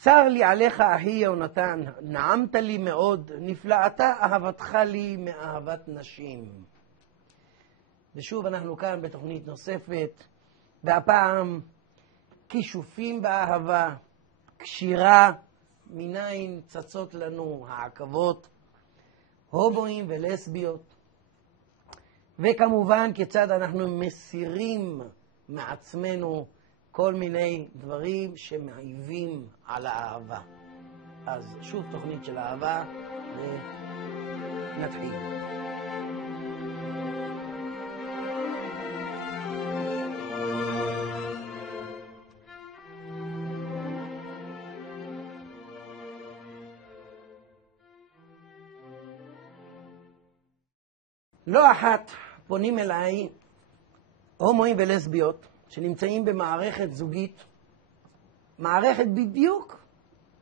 צר לי עליך אחי יהונתן, נעמת לי מאוד, נפלאתה אהבתך לי מאהבת נשים. ושוב אנחנו כאן בתוכנית נוספת, והפעם כישופים באהבה, קשירה, מניין צצות לנו העקבות, הומואים ולסביות, וכמובן כיצד אנחנו מסירים מעצמנו כל מיני דברים שמעיבים על האהבה. אז שוב תוכנית של אהבה, ונתחיל. לא אחת פונים אליי הומואים ולסביות שנמצאים במערכת זוגית, מערכת בדיוק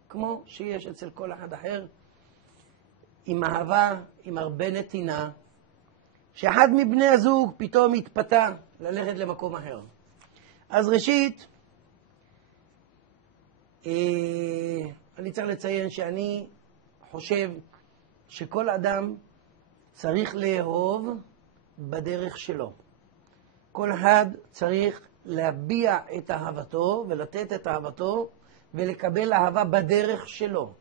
כמו שיש אצל כל אחד אחר, עם אהבה, עם הרבה נתינה, שאחד מבני הזוג פתאום התפתה ללכת למקום אחר. אז ראשית, אני צריך לציין שאני חושב שכל אדם צריך לאהוב בדרך שלו. כל אחד צריך להביע את אהבתו ולתת את אהבתו ולקבל אהבה בדרך שלו.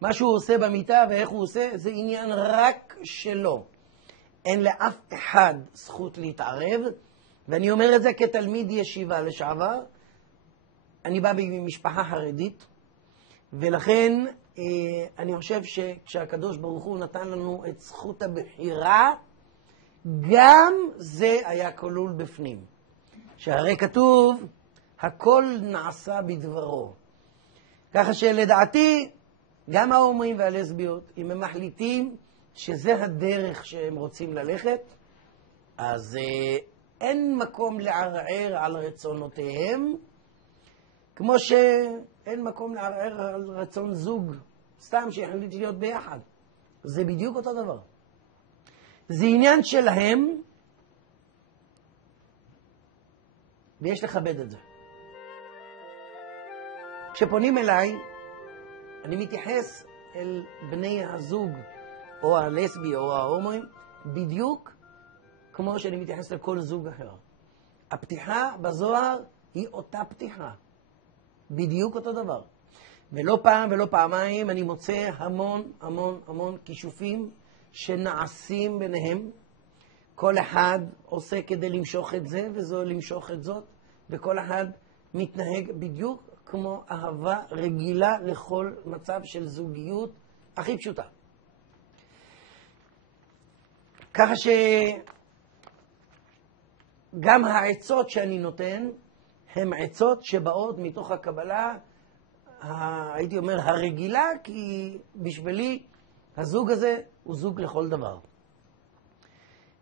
מה שהוא עושה במיטה ואיך הוא עושה זה עניין רק שלו. אין לאף אחד זכות להתערב, ואני אומר את זה כתלמיד ישיבה לשעבר. אני בא ממשפחה חרדית, ולכן אני חושב שכשהקדוש ברוך הוא נתן לנו את זכות הבחירה, גם זה היה כלול בפנים. שהרי כתוב, הכל נעשה בדברו. ככה שלדעתי, גם ההומואים והלסביות, אם הם מחליטים שזה הדרך שהם רוצים ללכת, אז אין מקום לערער על רצונותיהם, כמו שאין מקום לערער על רצון זוג, סתם שיחליט להיות ביחד. זה בדיוק אותו דבר. זה עניין שלהם, ויש לכבד את זה. כשפונים אליי, אני מתייחס אל בני הזוג, או הלסבי או ההומואים, בדיוק כמו שאני מתייחס לכל זוג אחר. הפתיחה בזוהר היא אותה פתיחה. בדיוק אותו דבר. ולא פעם ולא פעמיים אני מוצא המון כישופים שנעשים ביניהם. כל אחד עושה כדי למשוך את זה וזו למשוך את זאת, וכל אחד מתנהג בדיוק כמו אהבה רגילה לכל מצב של זוגיות הכי פשוטה. ככה שגם העצות שאני נותן הן עצות שבאות מתוך הקבלה, הייתי אומר הרגילה, כי בשבילי הזוג הזה הוא זוג לכל דבר.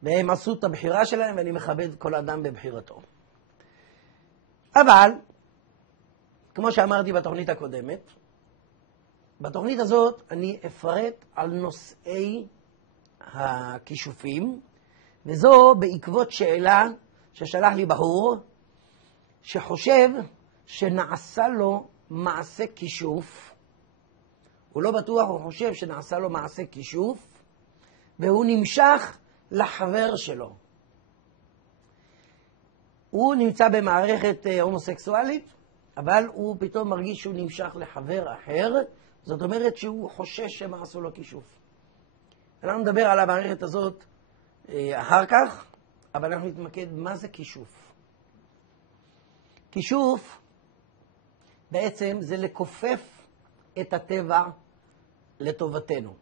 והם עשו את הבחירה שלהם, ואני מכבד כל אדם בבחירתו. אבל, כמו שאמרתי בתוכנית הקודמת, בתוכנית הזאת אני אפרט על נושאי הכישופים, וזו בעקבות שאלה ששלח לי בחור, שחושב שנעשה לו מעשה כישוף. הוא לא בטוח, הוא חושב שנעשה לו מעשה כישוף, והוא נמשך לחבר שלו. הוא נמצא במערכת הומוסקסואלית, אבל הוא פתאום מרגיש שהוא נמשך לחבר אחר, זאת אומרת שהוא חושש שמה עשו לו כישוף. אנחנו נדבר על המערכת הזאת אחר כך, אבל אנחנו נתמקד מה זה כישוף. כישוף בעצם זה לכופף את הטבע לטובתנו.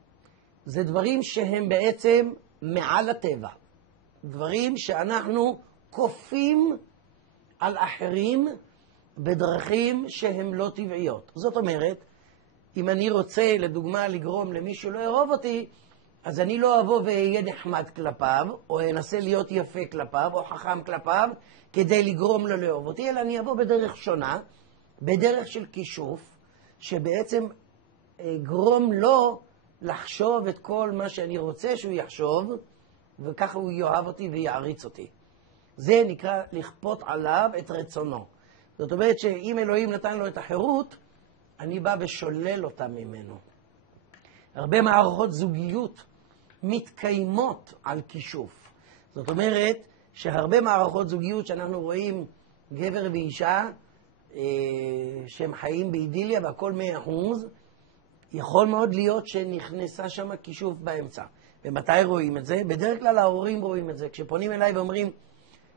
זה דברים שהם בעצם מעל הטבע. דברים שאנחנו כופים על אחרים בדרכים שהן לא טבעיות. זאת אומרת, אם אני רוצה לדוגמה לגרום למישהו לא יאהוב אותי, אז אני לא אבוא ואהיה נחמד כלפיו, או אנסה להיות יפה כלפיו, או חכם כלפיו, כדי לגרום לו לאהוב אותי, אלא אני אבוא בדרך שונה, בדרך של כישוף, שבעצם גרום לו לחשוב את כל מה שאני רוצה שהוא יחשוב, וככה הוא יאהב אותי ויעריץ אותי. זה נקרא לכפות עליו את רצונו. זאת אומרת שאם אלוהים נתן לו את החירות, אני בא ושולל אותה ממנו. הרבה מערכות זוגיות מתקיימות על כישוף. זאת אומרת שהרבה מערכות זוגיות שאנחנו רואים גבר ואישה שהם חיים באידיליה והכל 100%, יכול מאוד להיות שנכנסה שם כישוף באמצע. ומתי רואים את זה? בדרך כלל ההורים רואים את זה. כשפונים אליי ואומרים,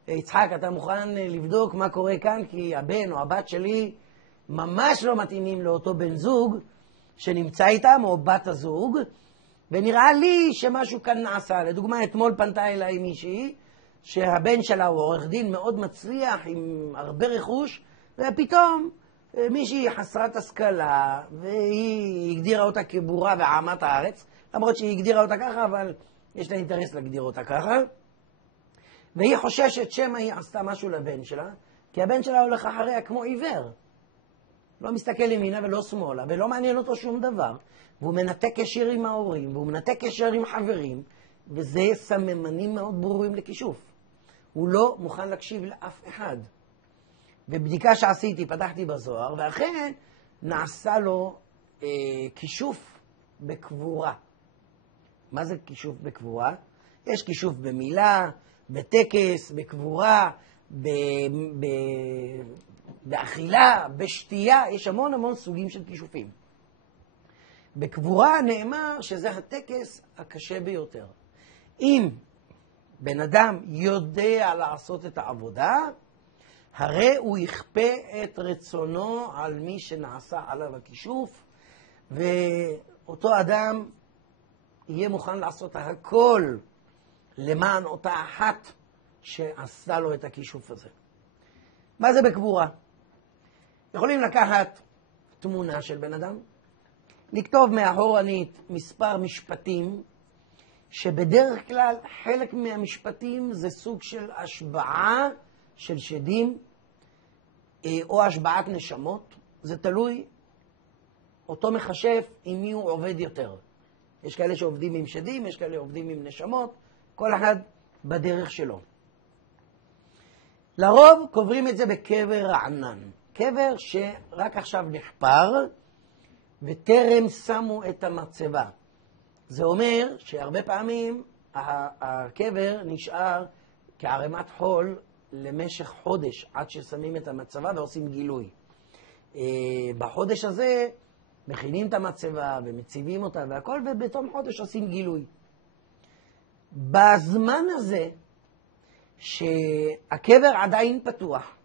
יצחק, אתה מוכן לבדוק מה קורה כאן? כי הבן או הבת שלי ממש לא מתאימים לאותו בן זוג שנמצא איתם, או בת הזוג, ונראה לי שמשהו כאן נעשה. לדוגמה, אתמול פנתה אליי מישהי, שהבן שלה הוא עורך דין מאוד מצליח, עם הרבה רכוש, ופתאום מישהי חסרת השכלה, והיא הגדירה אותה כבורה ועמת הארץ, למרות שהיא הגדירה אותה ככה, אבל יש לה אינטרס להגדיר אותה ככה. והיא חוששת שמא היא עשתה משהו לבן שלה, כי הבן שלה הולך אחריה כמו עיוור. לא מסתכל ימינה ולא שמאלה, ולא מעניין אותו שום דבר. והוא מנתק קשר עם ההורים, והוא מנתק קשר עם חברים, וזה סממנים מאוד ברורים לכישוף. הוא לא מוכן להקשיב לאף אחד. בבדיקה שעשיתי, פתחתי בזוהר, ואכן נעשה לו כישוף בקבורה. מה זה כישוף בקבורה? יש כישוף במילה, בטקס, בקבורה, באכילה, בשתייה, יש המון סוגים של כישופים. בקבורה נאמר שזה הטקס הקשה ביותר. אם בן אדם יודע לעשות את העבודה, הרי הוא יכפה את רצונו על מי שנעשה עליו הכישוף, ואותו אדם יהיה מוכן לעשות הכל למען אותה אחת שעשה לו את הכישוף הזה. מה זה בקבורה? יכולים לקחת תמונה של בן אדם, לכתוב מאחורנית מספר משפטים, שבדרך כלל חלק מהמשפטים זה סוג של השבעה של שדים, או השבעת נשמות. זה תלוי אותו מחשב עם מי הוא עובד יותר. יש כאלה שעובדים עם שדים, יש כאלה שעובדים עם נשמות, כל אחד בדרך שלו. לרוב קוברים את זה בקבר רענן. קבר שרק עכשיו נחפר וטרם שמו את המצבה. זה אומר שהרבה פעמים הקבר נשאר כערימת חול למשך חודש עד ששמים את המצבה ועושים גילוי. בחודש הזה מכינים את המצבה ומציבים אותה והכל, ובתום חודש עושים גילוי. בזמן הזה שהקבר עדיין פתוח,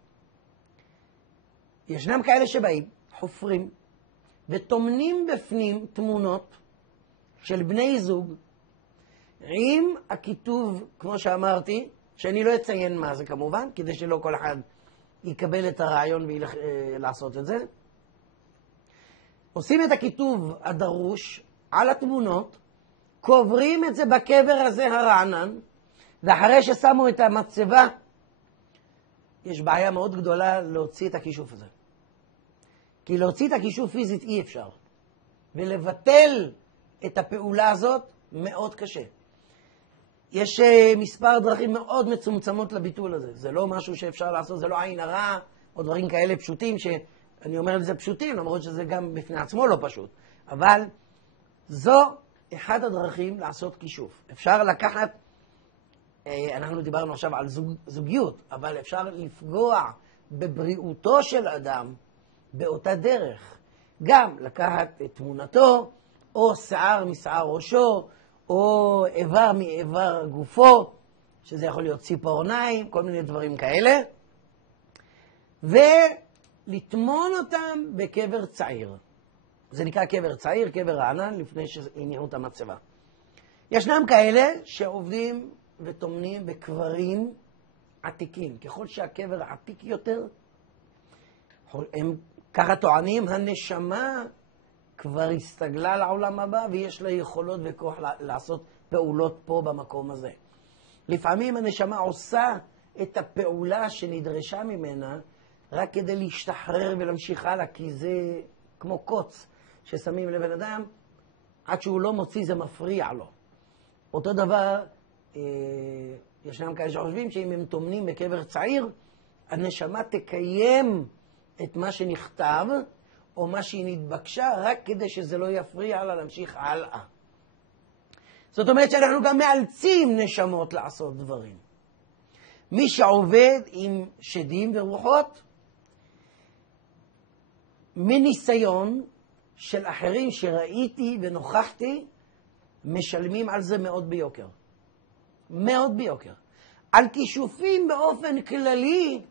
ישנם כאלה שבאים, חופרים, ותומנים בפנים תמונות של בני זוג, עם הכיתוב, כמו שאמרתי, שאני לא אציין מה זה כמובן, כדי שלא כל אחד יקבל את הרעיון וילך לעשות את זה. עושים את הכיתוב הדרוש על התמונות, קוברים את זה בקבר הזה הרענן, ואחרי ששמו את המצבה, יש בעיה מאוד גדולה להוציא את הכישוף הזה. כי להוציא את הכישוף פיזית אי אפשר. ולבטל את הפעולה הזאת מאוד קשה. יש מספר דרכים מאוד מצומצמות לביטול הזה. זה לא משהו שאפשר לעשות, זה לא עין הרע, או דברים כאלה פשוטים, שאני אומר לזה פשוטים, למרות שזה גם בפני עצמו לא פשוט. אבל זו אחד הדרכים לעשות כישוף. אפשר לקחת, אנחנו דיברנו עכשיו על זוגיות, אבל אפשר לפגוע בבריאותו של אדם באותה דרך. גם לקחת את תמונתו, או שיער משער ראשו, או איבר מאיבר גופו, שזה יכול להיות ציפורניים, כל מיני דברים כאלה, ולטמון אותם בקבר צעיר. זה נקרא קבר צעיר, קבר רענן, לפני שהניחו את המצבה. ישנם כאלה שעובדים וטומנים בקברים עתיקים. ככל שהקבר עתיק יותר, הם ככה טוענים, הנשמה כבר הסתגלה לעולם הבא, ויש לה יכולות וכוח לעשות פעולות פה במקום הזה. לפעמים הנשמה עושה את הפעולה שנדרשה ממנה, רק כדי להשתחרר ולהמשיך הלאה, כי זה כמו קוץ ששמים לבן אדם, עד שהוא לא מוציא זה מפריע לו. אותו דבר, ישנם כאלה שחושבים שאם הם טומנים בקבר צעיר, הנשמה תקיים את מה שנכתב, או מה שהיא נתבקשה, רק כדי שזה לא יפריע לה להמשיך הלאה. זאת אומרת שאנחנו גם מאלצים נשמות לעשות דברים. מי שעובד עם שדים ורוחות, מניסיון של אחרים שראיתי ונוכחתי, משלמים על זה מאוד ביוקר. מאוד ביוקר. על כישופים באופן כללי,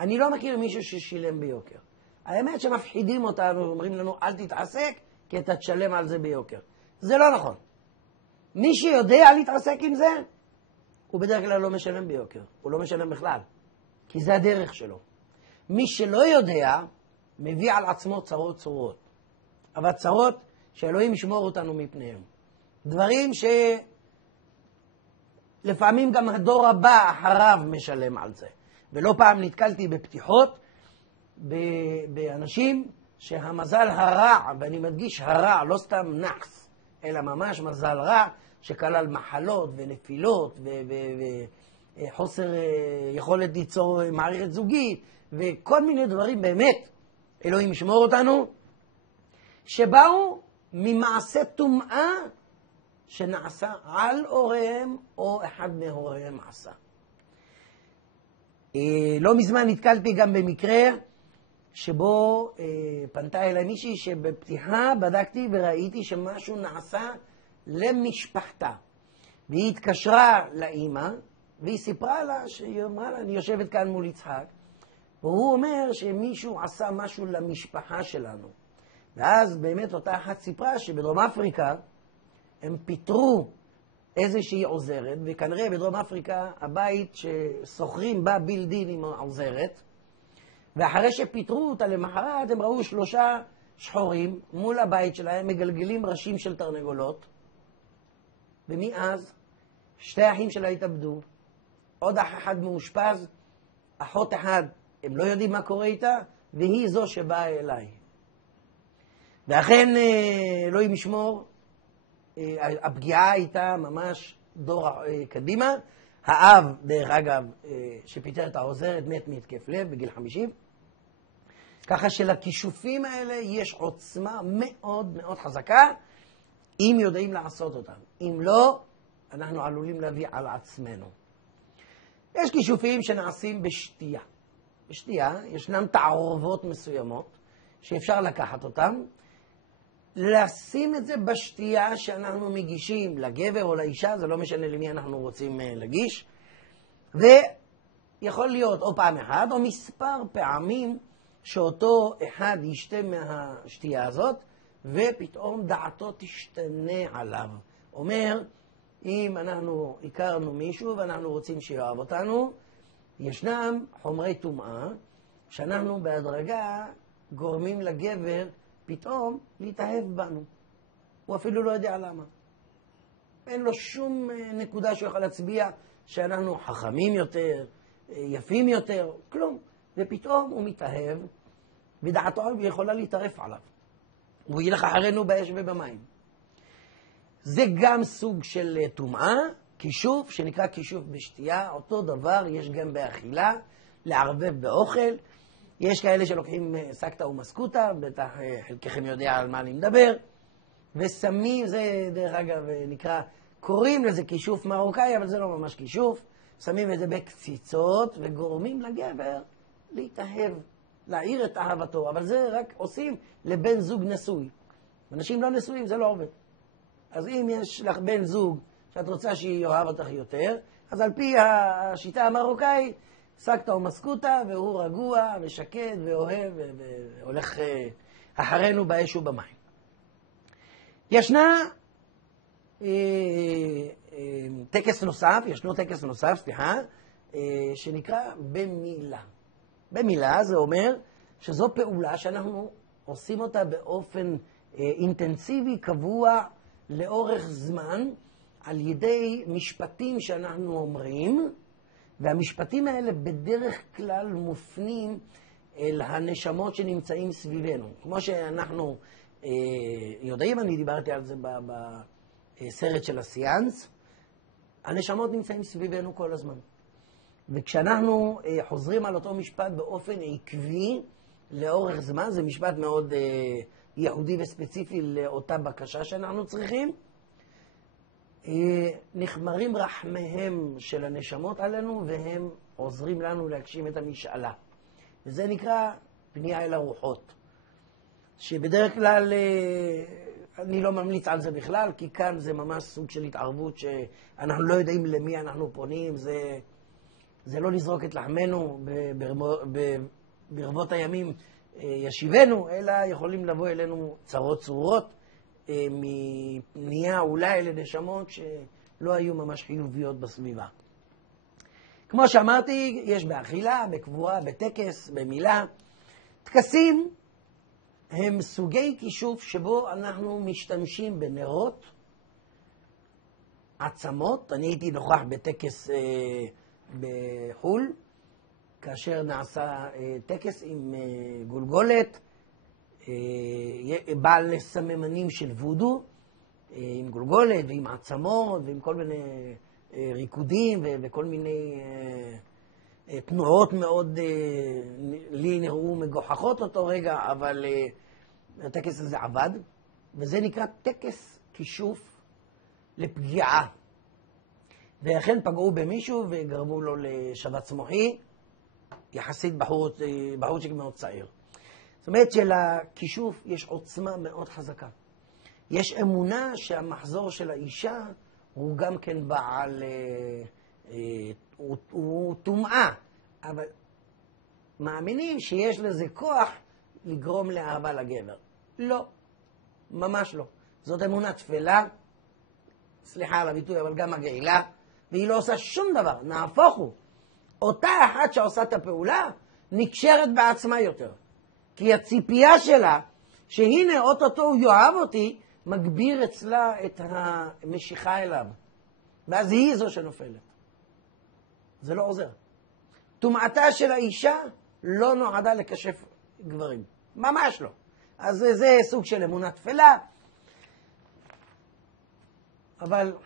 אני לא מכיר מישהו ששילם ביוקר. האמת שמפחידים אותנו, אומרים לנו, אל תתעסק, כי אתה תשלם על זה ביוקר. זה לא נכון. מי שיודע להתעסק עם זה, הוא בדרך כלל לא משלם ביוקר. הוא לא משלם בכלל, כי זה הדרך שלו. מי שלא יודע, מביא על עצמו צרות צרורות. אבל צרות שאלוהים ישמור אותנו מפניהם. דברים שלפעמים גם הדור הבא אחריו משלם על זה. ולא פעם נתקלתי בפתיחות, באנשים שהמזל הרע, ואני מדגיש הרע, לא סתם נחס, אלא ממש מזל רע, שכלל מחלות ונפילות וחוסר יכולת ליצור מערכת זוגית, וכל מיני דברים באמת, אלוהים ישמור אותנו, שבאו ממעשה טומאה שנעשה על הוריהם או אחד מהוריהם עשה. לא מזמן נתקלתי גם במקרה שבו פנתה אליי מישהי שבפתיחה בדקתי וראיתי שמשהו נעשה למשפחתה. והיא התקשרה לאמא והיא סיפרה לה, שהיא אמרה לה, אני יושבת כאן מול יצחק, והוא אומר שמישהו עשה משהו למשפחה שלנו. ואז באמת אותה אחת סיפרה שבדרום אפריקה הם פיתרו איזושהי עוזרת, וכנראה בדרום אפריקה הבית שסוחרים בה בילדין עם העוזרת, ואחרי שפיתרו אותה למחרת הם ראו 3 שחורים מול הבית שלהם מגלגלים ראשים של תרנגולות, ומאז 2 אחים שלה התאבדו, עוד אח אחד מאושפז, אחות אחד, הם לא יודעים מה קורה איתה, והיא זו שבאה אליי. ואכן, אלוהים ישמור, הפגיעה הייתה ממש דור קדימה. האב, דרך אגב, שפיטר את העוזרת, מת מהתקף לב בגיל 50. ככה שלכישופים האלה יש עוצמה מאוד מאוד חזקה, אם יודעים לעשות אותם. אם לא, אנחנו עלולים להביא על עצמנו. יש כישופים שנעשים בשתייה. בשתייה ישנם תערובות מסוימות שאפשר לקחת אותם, לשים את זה בשתייה שאנחנו מגישים לגבר או לאישה, זה לא משנה למי אנחנו רוצים להגיש, ויכול להיות או פעם אחת או מספר פעמים שאותו אחד ישתה מהשתייה הזאת, ופתאום דעתו תשתנה עליו. אומר, אם אנחנו הכרנו מישהו ואנחנו רוצים שיאהב אותנו, ישנם חומרי טומאה שאנחנו בהדרגה גורמים לגבר פתאום להתאהב בנו. הוא אפילו לא יודע למה. אין לו שום נקודה שהוא יכול להצביע שאנחנו חכמים יותר, יפים יותר, כלום. ופתאום הוא מתאהב, ודעתו יכולה להתערף עליו. הוא ילך אחרינו באש ובמים. זה גם סוג של טומאה, כישוף, שנקרא כישוף בשתייה. אותו דבר יש גם באכילה, לערבב באוכל. יש כאלה שלוקחים סקטה ומסקוטה, בטח חלקכם יודע על מה אני מדבר, ושמים, זה דרך אגב נקרא, קוראים לזה כישוף מרוקאי, אבל זה לא ממש כישוף, שמים את זה בקציצות וגורמים לגבר להתאהב, להעיר את אהבתו, אבל זה רק עושים לבן זוג נשוי. אנשים לא נשואים, זה לא עובד. אז אם יש לך בן זוג שאת רוצה שיאהב אותך יותר, אז על פי השיטה המרוקאית, סקטה ומסקוטה, והוא רגוע ושקט ואוהב והולך אחרינו באש ובמים. ישנו טקס נוסף, שנקרא במילה. במילה זה אומר שזו פעולה שאנחנו עושים אותה באופן אינטנסיבי, קבוע, לאורך זמן, על ידי משפטים שאנחנו אומרים, והמשפטים האלה בדרך כלל מופנים אל הנשמות שנמצאים סביבנו. כמו שאנחנו יודעים, אני דיברתי על זה בסרט של הסיאנס, הנשמות נמצאים סביבנו כל הזמן. וכשאנחנו חוזרים על אותו משפט באופן עקבי, לאורך זמן, זה משפט מאוד ייחודי וספציפי לאותה בקשה שאנחנו צריכים. נחמרים רחמיהם של הנשמות עלינו, והם עוזרים לנו להגשים את המשאלה. וזה נקרא פנייה אל הרוחות. שבדרך כלל אני לא ממליץ על זה בכלל, כי כאן זה ממש סוג של התערבות שאנחנו לא יודעים למי אנחנו פונים. זה לא לזרוק את לחמנו ברבות הימים ישיבנו, אלא יכולים לבוא אלינו צרות צרורות מפנייה אולי לנשמות שלא היו ממש חיוביות בסביבה. כמו שאמרתי, יש באכילה, בקבורה, בטקס, במילה. טקסים הם סוגי כישוף שבו אנחנו משתמשים בנרות, עצמות. אני הייתי נוכח בטקס בחול, כאשר נעשה טקס עם גולגולת, בעל סממנים של וודו, עם גולגולת ועם עצמות ועם כל מיני ריקודים וכל מיני תנועות מאוד, לי נראו מגוחכות אותו רגע, אבל הטקס הזה עבד, וזה נקרא טקס כישוף לפגיעה. ואכן פגעו במישהו וגרמו לו לשבץ מוחי, יחסית בחורצ'יק מאוד צעיר. זאת אומרת שלכישוף יש עוצמה מאוד חזקה. יש אמונה שהמחזור של האישה הוא גם כן בעל, הוא טומאה, אבל מאמינים שיש לזה כוח לגרום לאהבה לגבר. לא, ממש לא. זאת אמונה תפלה, סליחה על הביטוי, אבל גם מגעילה, והיא לא עושה שום דבר, נהפוך הוא. אותה אחת שעושה את הפעולה נקשרת בעצמה יותר. כי הציפייה שלה, שהנה אוטוטו הוא יאהב אותי, מגביר אצלה את המשיכה אליו. ואז היא זו שנופלת. זה לא עוזר. טומאתה של האישה לא נועדה לקשף גברים. ממש לא. אז זה סוג של אמונה תפלה. אבל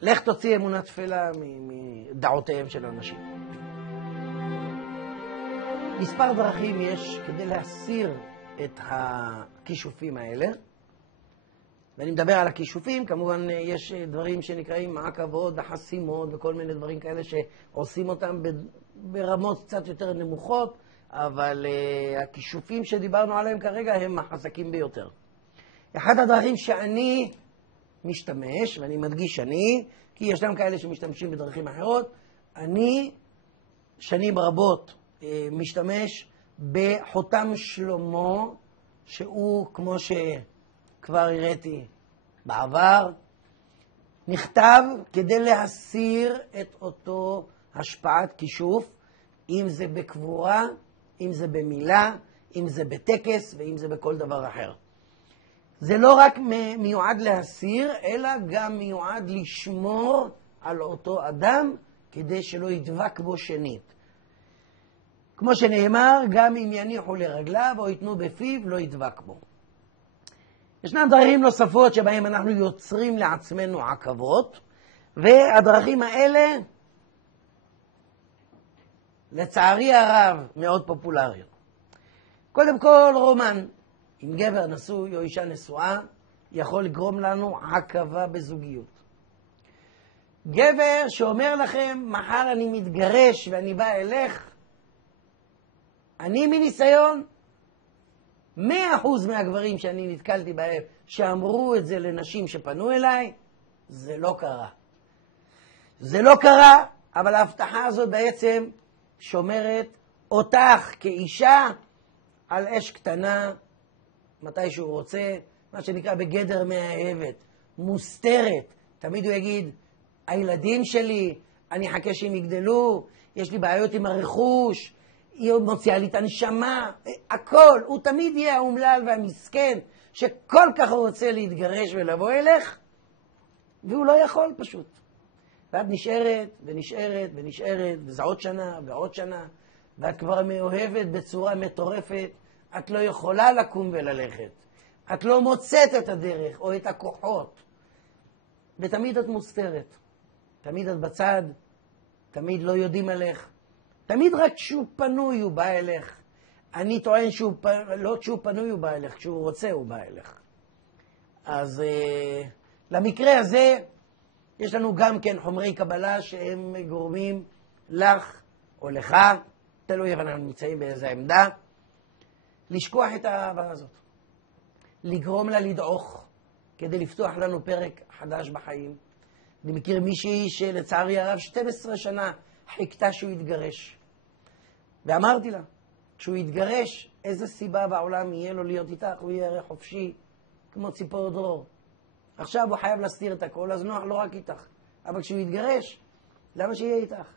לך תוציא אמונה תפלה מדעותיהם של אנשים. מספר דרכים יש כדי להסיר את הכישופים האלה. ואני מדבר על הכישופים, כמובן יש דברים שנקראים מעקבות וחסימות וכל מיני דברים כאלה שעושים אותם ברמות קצת יותר נמוכות, אבל הכישופים שדיברנו עליהם כרגע הם החזקים ביותר. אחת הדרכים שאני משתמש, ואני מדגיש אני, כי יש להם כאלה שמשתמשים בדרכים אחרות, אני שנים רבות משתמש בחותם שלמה, שהוא כמו שכבר הראיתי בעבר, נכתב כדי להסיר את אותו השפעת כישוף, אם זה בקבורה, אם זה במילה, אם זה בטקס ואם זה בכל דבר אחר. זה לא רק מיועד להסיר, אלא גם מיועד לשמור על אותו אדם כדי שלא ידבק בו שנית. כמו שנאמר, גם אם יניחו לרגליו או ייתנו בפיו, לא ידבק בו. ישנם דרכים נוספות שבהם אנחנו יוצרים לעצמנו עקבות, והדרכים האלה, לצערי הרב, מאוד פופולריות. קודם כל, רומן עם גבר נשוי או אישה נשואה יכול לגרום לנו עקבה בזוגיות. גבר שאומר לכם, מחר אני מתגרש ואני בא אלך, אני מניסיון, 100% מהגברים שאני נתקלתי בהם שאמרו את זה לנשים שפנו אליי, זה לא קרה. זה לא קרה, אבל ההבטחה הזאת בעצם שומרת אותך כאישה על אש קטנה, מתי שהוא רוצה, מה שנקרא בגדר מאהבת, מוסתרת. תמיד הוא יגיד, הילדים שלי, אני אחכה שהם יגדלו, יש לי בעיות עם הרכוש, היא מוציאה לי את הנשמה, הכל. הוא תמיד יהיה האומלל והמסכן, שכל כך הוא רוצה להתגרש ולבוא אליך, והוא לא יכול פשוט. ואת נשארת ונשארת ונשארת, וזה עוד שנה ועוד שנה, ואת כבר מאוהבת בצורה מטורפת, את לא יכולה לקום וללכת. את לא מוצאת את הדרך או את הכוחות. ותמיד את מוסתרת. תמיד את בצד, תמיד לא יודעים עליך. תמיד רק כשהוא פנוי הוא בא אליך. אני טוען לא כשהוא פנוי הוא בא אליך, כשהוא רוצה הוא בא אליך. אז למקרה הזה יש לנו גם כן חומרי קבלה שהם גורמים לך או לך, תלוי אם אנחנו נמצאים באיזה עמדה, לשכוח את האהבה הזאת. לגרום לה לדעוך כדי לפתוח לנו פרק חדש בחיים. אני מכיר מישהי שלצערי הרב 12 שנה חיכתה שהוא יתגרש. ואמרתי לה, כשהוא יתגרש, איזה סיבה בעולם יהיה לו להיות איתך? הוא יהיה הרי חופשי, כמו ציפור דרור. עכשיו הוא חייב להסתיר את הכל, אז נוח לא רק איתך. אבל כשהוא יתגרש, למה שיהיה איתך?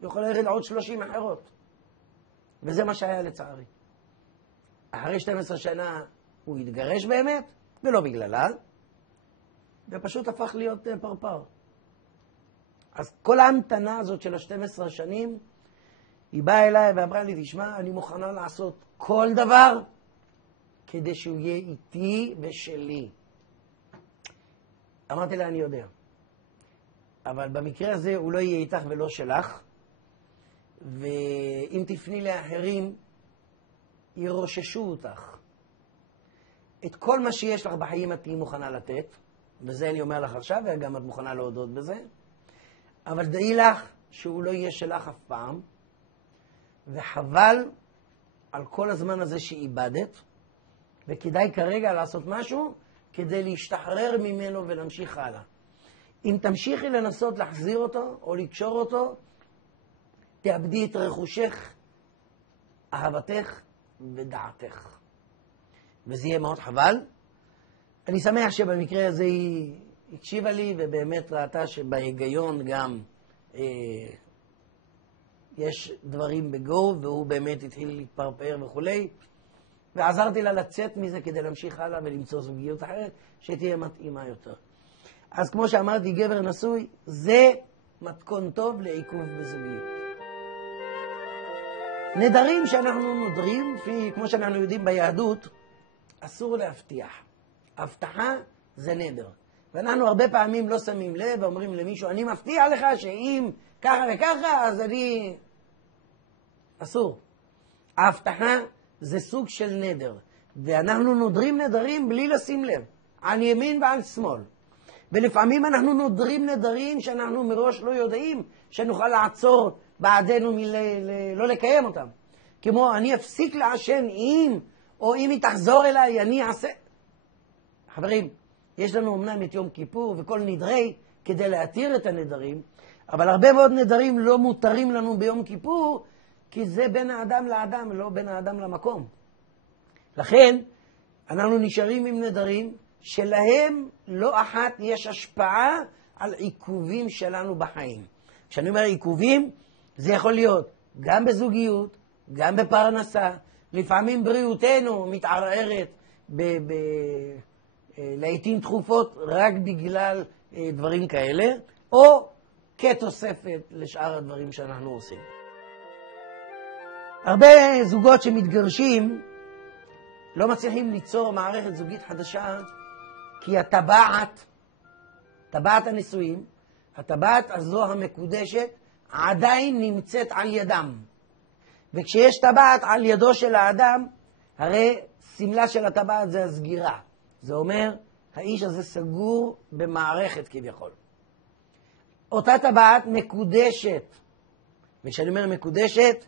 הוא יכול ללכת עוד 30 אחרות. וזה מה שהיה לצערי. אחרי 12 שנה הוא התגרש באמת, ולא בגללה, ופשוט הפך להיות פרפר. אז כל ההמתנה הזאת של ה-12 שנים, היא באה אליי ואמרה לי, תשמע, אני מוכנה לעשות כל דבר כדי שהוא יהיה איתי ושלי. אמרתי לה, אני יודע. אבל במקרה הזה הוא לא יהיה איתך ולא שלך, ואם תפני לאחרים, ירוששו אותך. את כל מה שיש לך בחיים את תהיי מוכנה לתת, וזה אני אומר לך עכשיו, וגם את מוכנה להודות בזה, אבל דעי לך שהוא לא יהיה שלך אף פעם, וחבל על כל הזמן הזה שאיבדת, וכדאי כרגע לעשות משהו כדי להשתחרר ממנו ולהמשיך הלאה. אם תמשיכי לנסות להחזיר אותו או לקשור אותו, תאבדי את רכושך, אהבתך ודעתך. וזה יהיה מאוד חבל. אני שמח שבמקרה הזה היא הקשיבה לי ובאמת ראתה שבהיגיון גם יש דברים בגו, והוא באמת התחיל להתפרפר וכולי, ועזרתי לה לצאת מזה כדי להמשיך הלאה ולמצוא זוגיות אחרת שתהיה מתאימה יותר. אז כמו שאמרתי, גבר נשוי זה מתכון טוב לעיכוב בזוגיות. נדרים שאנחנו נודרים, כמו שאנחנו יודעים ביהדות, אסור להבטיח. הבטחה זה נדר. ואנחנו הרבה פעמים לא שמים לב ואומרים למישהו, אני מבטיח לך שאם ככה וככה, אז אני... אסור. ההבטחה זה סוג של נדר. ואנחנו נודרים נדרים בלי לשים לב. על ימין ועל שמאל. ולפעמים אנחנו נודרים נדרים שאנחנו מראש לא יודעים שנוכל לעצור בעדנו לא לקיים אותם. כמו אני אפסיק לעשן אם, או אם היא תחזור אליי, אני אעשה... חברים, יש לנו אמנם את יום כיפור וכל נדרי כדי להתיר את הנדרים, אבל הרבה מאוד נדרים לא מותרים לנו ביום כיפור, כי זה בין האדם לאדם, לא בין האדם למקום. לכן, אנחנו נשארים עם נדרים שלהם לא אחת יש השפעה על עיכובים שלנו בחיים. כשאני אומר עיכובים, זה יכול להיות גם בזוגיות, גם בפרנסה, לפעמים בריאותנו מתערערת לעתים תכופות רק בגלל דברים כאלה, או כתוספת לשאר הדברים שאנחנו עושים. הרבה זוגות שמתגרשים לא מצליחים ליצור מערכת זוגית חדשה, כי טבעת הנישואים, הטבעת הזו המקודשת, עדיין נמצאת על ידם. וכשיש טבעת על ידו של האדם, הרי סמלה של הטבעת זה הסגירה. זה אומר, האיש הזה סגור במערכת כביכול. אותה טבעת מקודשת. וכשאני אומר מקודשת,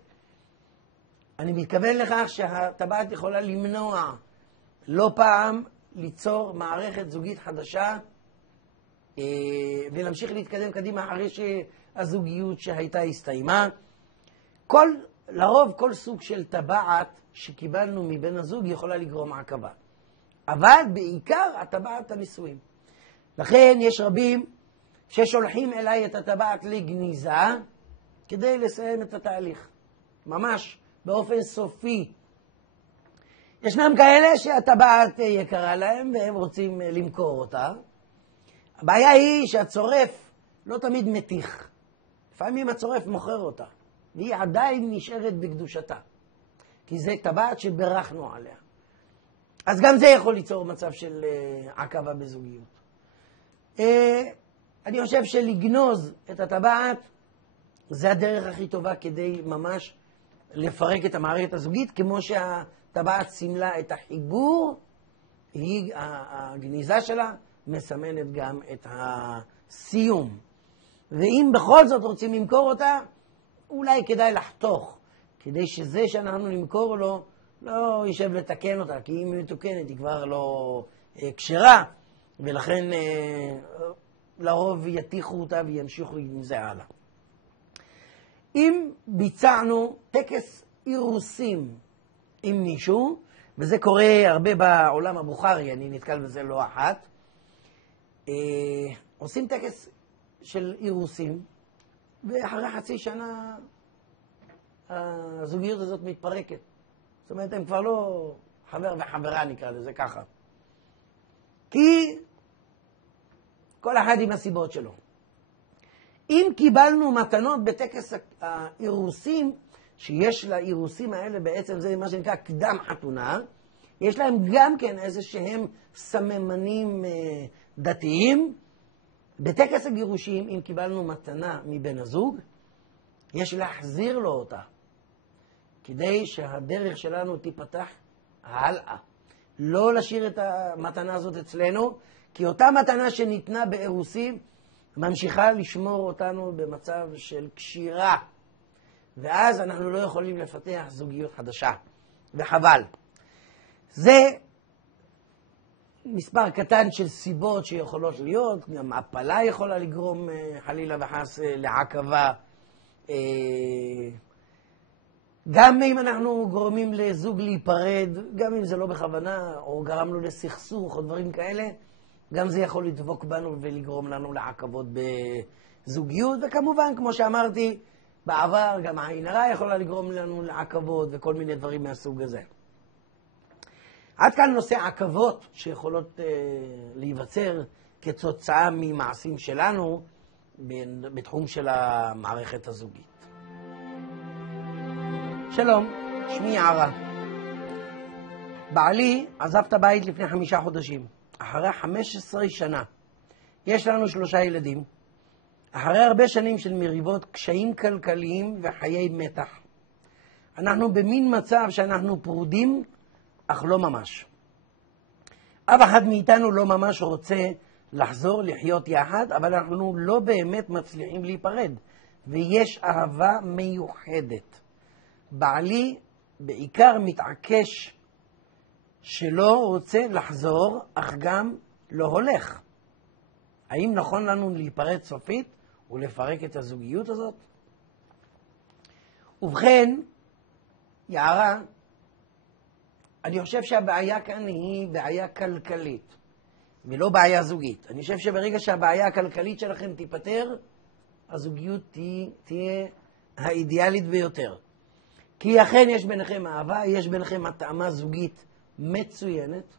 אני מתכוון לכך שהטבעת יכולה למנוע לא פעם ליצור מערכת זוגית חדשה ולהמשיך להתקדם קדימה אחרי שהזוגיות שהייתה הסתיימה. לרוב כל סוג של טבעת שקיבלנו מבן הזוג יכולה לגרום עקבה. אבל בעיקר הטבעת הנישואים. לכן יש רבים ששולחים אליי את הטבעת לגניזה כדי לסיים את התהליך. ממש באופן סופי. ישנם כאלה שהטבעת יקרה להם והם רוצים למכור אותה. הבעיה היא שהצורף לא תמיד מתיך. לפעמים הצורף מוכר אותה, והיא עדיין נשארת בקדושתה. כי זה טבעת שברכנו עליה. אז גם זה יכול ליצור מצב של עקבה בזוגיות. אני חושב שלגנוז את הטבעת זה הדרך הכי טובה כדי ממש לפרק את המערכת הזוגית, כמו שהטבעת סימלה את החיבור, הגניזה שלה מסמנת גם את הסיום. ואם בכל זאת רוצים למכור אותה, אולי כדאי לחתוך, כדי שזה שאנחנו נמכור לו לא יישב לתקן אותה, כי אם היא מתוקנת היא כבר לא כשרה, ולכן לרוב יתיחו אותה וימשיכו עם זה הלאה. אם ביצענו טקס אירוסים עם מישהו, וזה קורה הרבה בעולם הבוכרי, אני נתקל בזה לא אחת, עושים טקס של אירוסים, ואחרי חצי שנה הזוגיות הזאת מתפרקת. זאת אומרת, הם כבר לא חבר וחברה, נקרא לזה ככה. כי כל אחד עם הסיבות שלו. אם קיבלנו מתנות בטקס האירוסים, שיש לאירוסים האלה בעצם זה מה שנקרא קדם חתונה, יש להם גם כן איזה שהם סממנים דתיים. בטקס הגירושים, אם קיבלנו מתנה מבן הזוג, יש להחזיר לו אותה, כדי שהדרך שלנו תיפתח הלאה. לא להשאיר את המתנה הזאת אצלנו, כי אותה מתנה שניתנה באירוסים, ממשיכה לשמור אותנו במצב של קשירה, ואז אנחנו לא יכולים לפתח זוגיות חדשה, וחבל. זה מספר קטן של סיבות שיכולות להיות, גם הפלה יכולה לגרום חלילה וחס לעכבה, גם אם אנחנו גורמים לזוג להיפרד, גם אם זה לא בכוונה, או גרמנו לסכסוך או דברים כאלה, גם זה יכול לדבוק בנו ולגרום לנו לעכבות בזוגיות, וכמובן, כמו שאמרתי, בעבר גם העין הרע יכולה לגרום לנו לעכבות וכל מיני דברים מהסוג הזה. עד כאן נושא עכבות שיכולות להיווצר כתוצאה ממעשים שלנו בתחום של המערכת הזוגית. שלום, שמי יערה. בעלי עזב את הבית לפני 5 חודשים. אחרי 15 שנה. יש לנו 3 ילדים. אחרי הרבה שנים של מריבות, קשיים כלכליים וחיי מתח. אנחנו במין מצב שאנחנו פרודים, אך לא ממש. אף אחד מאיתנו לא ממש רוצה לחזור לחיות יחד, אבל אנחנו לא באמת מצליחים להיפרד. ויש אהבה מיוחדת. בעלי בעיקר מתעקש שלא רוצה לחזור, אך גם לא הולך. האם נכון לנו להיפרד סופית ולפרק את הזוגיות הזאת? ובכן, יערה, אני חושב שהבעיה כאן היא בעיה כלכלית, ולא בעיה זוגית. אני חושב שברגע שהבעיה הכלכלית שלכם תיפטר, הזוגיות תהיה האידיאלית ביותר. כי אכן יש ביניכם אהבה, יש ביניכם התאמה זוגית מצוינת,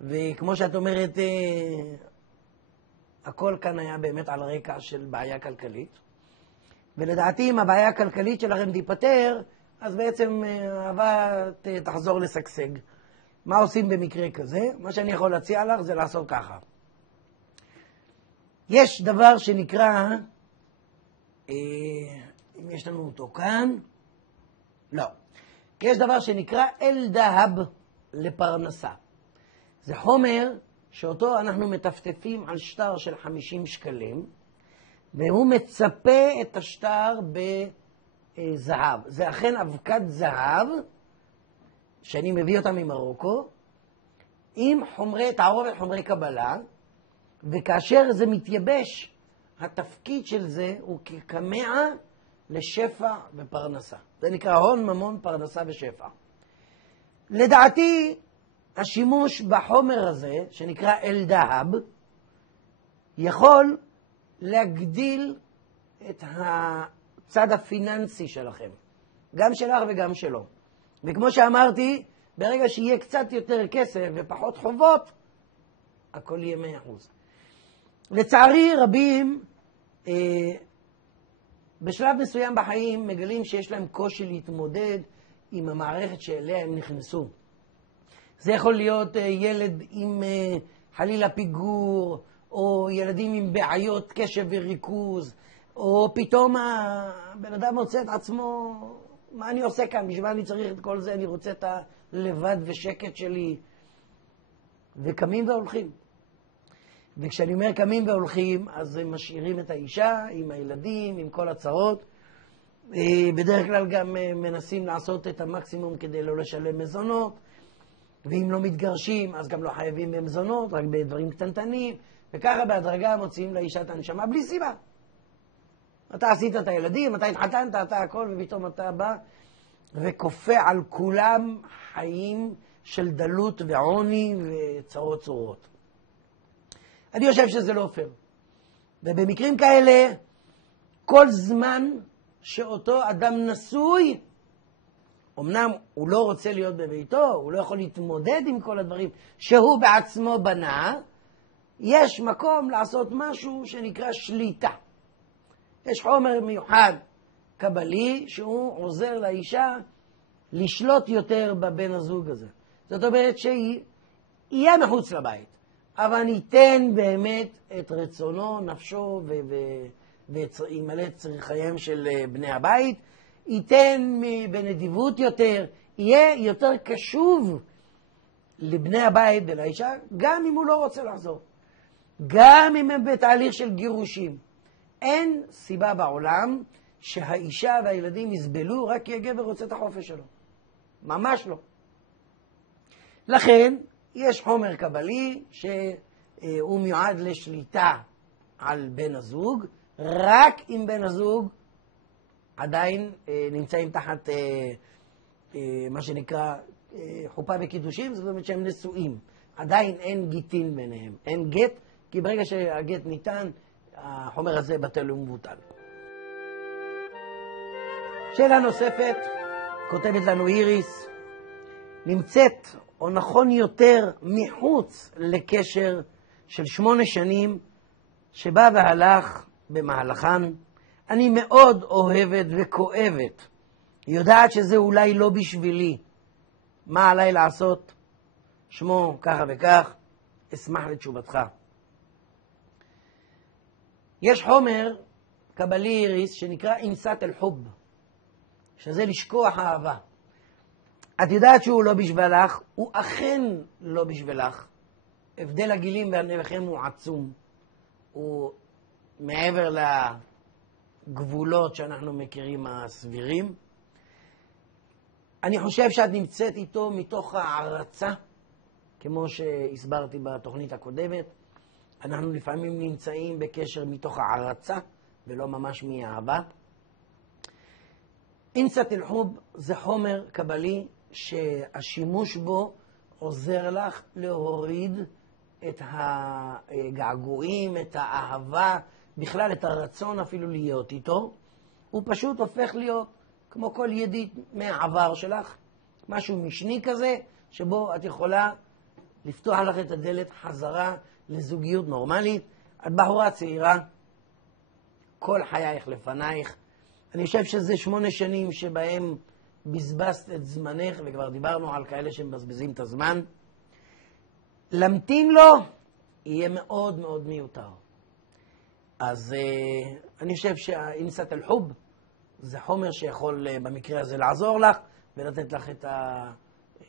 וכמו שאת אומרת, הכל כאן היה באמת על רקע של בעיה כלכלית, ולדעתי אם הבעיה הכלכלית שלכם תיפטר, אז בעצם האהבה תחזור לשגשג. מה עושים במקרה כזה? מה שאני יכול להציע לך זה לעשות ככה. יש דבר שנקרא, אם יש לנו אותו כאן, לא. יש דבר שנקרא אל-דהב לפרנסה. זה חומר שאותו אנחנו מטפטפים על שטר של 50 שקלים, והוא מצפה את השטר בזהב. זה אכן אבקת זהב, שאני מביא אותה ממרוקו, עם תערובת חומרי קבלה, וכאשר זה מתייבש, התפקיד של זה הוא כקמע לשפע ופרנסה. זה נקרא הון, ממון, פרנסה ושפע. לדעתי, השימוש בחומר הזה, שנקרא אל-דהב, יכול להגדיל את הצד הפיננסי שלכם. גם שלך וגם שלו. וכמו שאמרתי, ברגע שיהיה קצת יותר כסף ופחות חובות, הכל יהיה 100%. לצערי רבים, בשלב מסוים בחיים מגלים שיש להם קושי להתמודד עם המערכת שאליה הם נכנסו. זה יכול להיות ילד עם חלילה פיגור, או ילדים עם בעיות קשב וריכוז, או פתאום הבן אדם מוצא את עצמו מה אני עושה כאן? בשביל מה אני צריך את כל זה? אני רוצה את הלבד ושקט שלי. וקמים והולכים. וכשאני אומר קמים והולכים, אז הם משאירים את האישה עם הילדים, עם כל הצרות. בדרך כלל גם מנסים לעשות את המקסימום כדי לא לשלם מזונות. ואם לא מתגרשים, אז גם לא חייבים במזונות, רק בדברים קטנטנים. וככה בהדרגה מוציאים לאישה את הנשמה בלי סיבה. אתה עשית את הילדים, אתה התחתנת, אתה הכל, ופתאום אתה בא וכופה על כולם חיים של דלות ועוני וצרות צורות. אני חושב שזה לא פייר. ובמקרים כאלה, כל זמן שאותו אדם נשוי, אמנם הוא לא רוצה להיות בביתו, הוא לא יכול להתמודד עם כל הדברים שהוא בעצמו בנה, יש מקום לעשות משהו שנקרא שליטה. יש חומר מיוחד קבלי שהוא עוזר לאישה לשלוט יותר בבן הזוג הזה. זאת אומרת שיהיה מחוץ לבית, אבל ניתן באמת את רצונו, נפשו וימלא צריכיהם של בני הבית, ייתן בנדיבות יותר, יהיה יותר קשוב לבני הבית ולאישה, גם אם הוא לא רוצה לחזור. גם אם הם בתהליך של גירושים. אין סיבה בעולם שהאישה והילדים יסבלו רק כי הגבר רוצה את החופש שלו. ממש לא. לכן, יש חומר קבלי שהוא מיועד לשליטה על בן הזוג, רק אם בן הזוג עדיין נמצאים תחת מה שנקרא חופה וקידושים, זאת אומרת שהם נשואים. עדיין אין גיטין ביניהם, אין גט, כי ברגע שהגט ניתן, החומר הזה בטל ומבוטל. שאלה נוספת, כותבת לנו איריס, נמצאת, או נכון יותר, מחוץ לקשר של 8 שנים, שבא והלך במהלכן. אני מאוד אוהבת וכואבת. יודעת שזה אולי לא בשבילי. מה עליי לעשות? שמו ככה וכך, אשמח לתשובתך. יש חומר קבלי איריס שנקרא אינסת אל-חוב, שזה לשכוח אהבה. את יודעת שהוא לא בשבילך, הוא אכן לא בשבילך. הבדל הגילים ביניכם הוא עצום. הוא מעבר לגבולות שאנחנו מכירים הסבירים. אני חושב שאת נמצאת איתו מתוך הערצה, כמו שהסברתי בתוכנית הקודמת. אנחנו לפעמים נמצאים בקשר מתוך הערצה, ולא ממש מאהבה. אינסת אל-חוב זה חומר קבלי שהשימוש בו עוזר לך להוריד את הגעגועים, את האהבה, בכלל את הרצון אפילו להיות איתו. הוא פשוט הופך להיות כמו כל ידיד מהעבר שלך, משהו משני כזה, שבו את יכולה לפתוח לך את הדלת חזרה לזוגיות נורמלית. את בחורה צעירה, כל חייך לפנייך. אני חושב שזה 8 שנים שבהם בזבזת את זמנך, וכבר דיברנו על כאלה שמבזבזים את הזמן. למתין לו יהיה מאוד מאוד מיותר. אז אני חושב שהאינסת אל-חוב זה חומר שיכול במקרה הזה לעזור לך ולתת לך את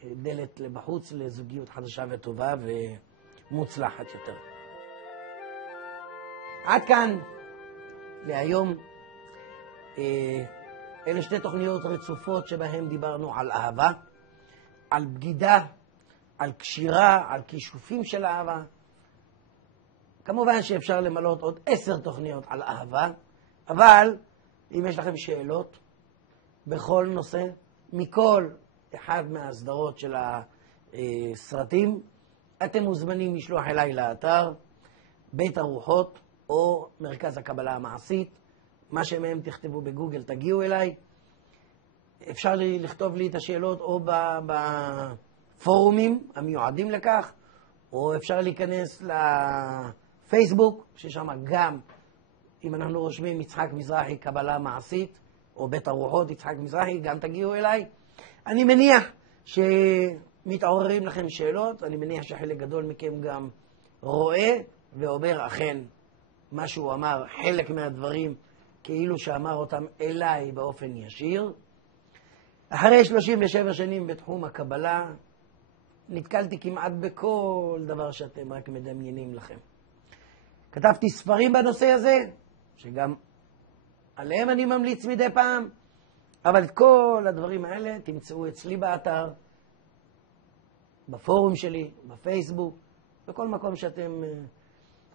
הדלת לבחוץ לזוגיות חדשה וטובה ומוצלחת יותר. עד כאן להיום. אלה 2 תוכניות רצופות שבהן דיברנו על אהבה, על בגידה, על קשירה, על כישופים של אהבה. כמובן שאפשר למלות עוד 10 תוכניות על אהבה, אבל אם יש לכם שאלות בכל נושא, מכל אחד מהסדרות של הסרטים, אתם מוזמנים לשלוח אליי לאתר בית הרוחות או מרכז הקבלה המעשית. מה שמהם תכתבו בגוגל תגיעו אליי. אפשר לכתוב לי את השאלות או בפורומים המיועדים לכך, או אפשר להיכנס לפייסבוק, ששם גם, אם אנחנו רושמים יצחק מזרחי קבלה מעשית, או בית הרוחות יצחק מזרחי, גם תגיעו אליי. אני מניח שמתעוררים לכם שאלות, אני מניח שחלק גדול מכם גם רואה ואומר אכן מה שהוא אמר, חלק מהדברים כאילו שאמר אותם אליי באופן ישיר. אחרי 37 שנים בתחום הקבלה, נתקלתי כמעט בכל דבר שאתם רק מדמיינים לכם. כתבתי ספרים בנושא הזה, שגם עליהם אני ממליץ מדי פעם, אבל את כל הדברים האלה תמצאו אצלי באתר, בפורום שלי, בפייסבוק, בכל מקום שאתם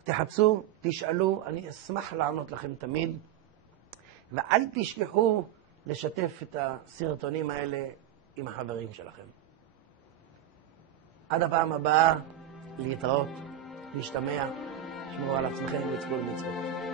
תחפשו, תשאלו, אני אשמח לענות לכם תמיד. ואל תשכחו לשתף את הסרטונים האלה עם החברים שלכם. עד הפעם הבאה, להתראות, להשתמע, שמרו על עצמכם, לצפות מצוות.